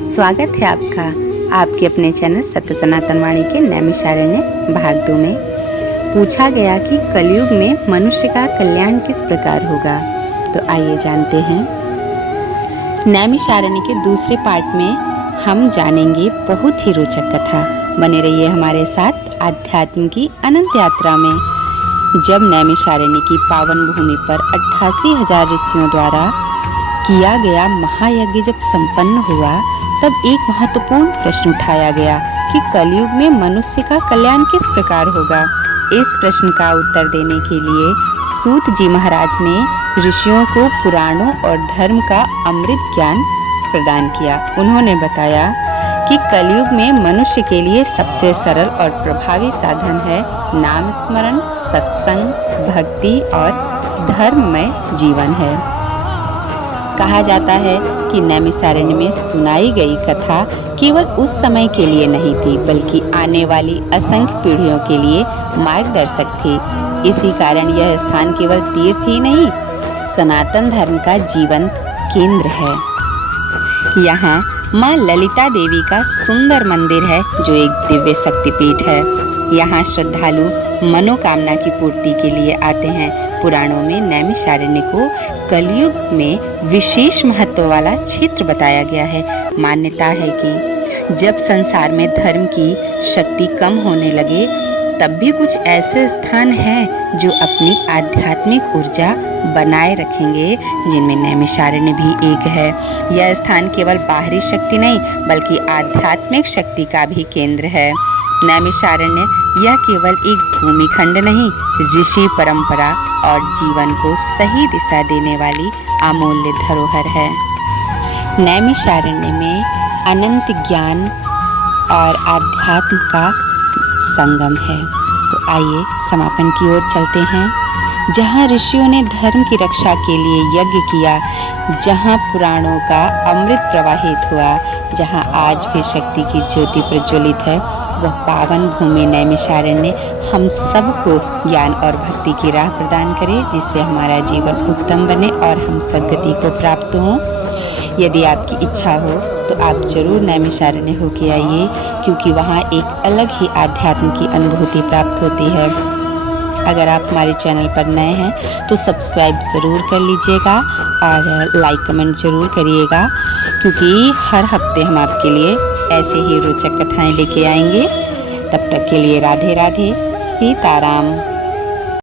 स्वागत है आपका आपके अपने चैनल सत्य सनातन वाणी के नैमिषारण्य भाग 2 में। पूछा गया कि कलयुग में मनुष्य का कल्याण किस प्रकार होगा, तो आइए जानते हैं। नैमिषारण्य के दूसरे पार्ट में हम जानेंगे बहुत ही रोचक कथा। बने रहिए हमारे साथ आध्यात्म की अनंत यात्रा में। जब नैमिषारण्य की पावन भूमि पर 88,000 ऋषियों द्वारा किया गया महायज्ञ जब संपन्न हुआ, तब एक महत्वपूर्ण प्रश्न उठाया गया कि कलयुग में मनुष्य का कल्याण किस प्रकार होगा। इस प्रश्न का उत्तर देने के लिए सूत जी महाराज ने ऋषियों को पुराणों और धर्म का अमृत ज्ञान प्रदान किया। उन्होंने बताया कि कलयुग में मनुष्य के लिए सबसे सरल और प्रभावी साधन है नाम स्मरण, सत्संग, भक्ति और धर्ममय जीवन है। कहा जाता है कि नैमिषारण्य में सुनाई गई कथा केवल उस समय के लिए नहीं थी, बल्कि आने वाली असंख्य पीढ़ियों के लिए मार्गदर्शक थी। इसी कारण यह स्थान केवल तीर्थ ही नहीं, सनातन धर्म का जीवंत केंद्र है। यहाँ माँ ललिता देवी का सुंदर मंदिर है, जो एक दिव्य शक्तिपीठ है। यहाँ श्रद्धालु मनोकामना की पूर्ति के लिए आते हैं। पुराणों में नैमिषारण्य को कलयुग में विशेष महत्व वाला क्षेत्र बताया गया है। मान्यता है कि जब संसार में धर्म की शक्ति कम होने लगे, तब भी कुछ ऐसे स्थान हैं जो अपनी आध्यात्मिक ऊर्जा बनाए रखेंगे, जिनमें नैमिषारण्य भी एक है। यह स्थान केवल बाहरी शक्ति नहीं, बल्कि आध्यात्मिक शक्ति का भी केंद्र है। नैमिषारण्य यह केवल एक भूमिखंड नहीं, ऋषि परंपरा और जीवन को सही दिशा देने वाली अमूल्य धरोहर है। नैमिषारण्य में अनंत ज्ञान और आध्यात्म का संगम है। तो आइए समापन की ओर चलते हैं। जहाँ ऋषियों ने धर्म की रक्षा के लिए यज्ञ किया, जहाँ पुराणों का अमृत प्रवाहित हुआ, जहाँ आज भी शक्ति की ज्योति प्रज्वलित है, वह पावन भूमि नैमिषारण्य हम सबको ज्ञान और भक्ति की राह प्रदान करे, जिससे हमारा जीवन उत्तम बने और हम सद्गति को प्राप्त हों। यदि आपकी इच्छा हो तो आप जरूर नैमिषारण्य होके आइए, क्योंकि वहाँ एक अलग ही आध्यात्म की अनुभूति प्राप्त होती है। अगर आप हमारे चैनल पर नए हैं तो सब्सक्राइब ज़रूर कर लीजिएगा और लाइक कमेंट ज़रूर करिएगा, क्योंकि हर हफ्ते हम आपके लिए ऐसे ही रोचक कथाएं लेके आएंगे। तब तक के लिए राधे राधे, सीताराम।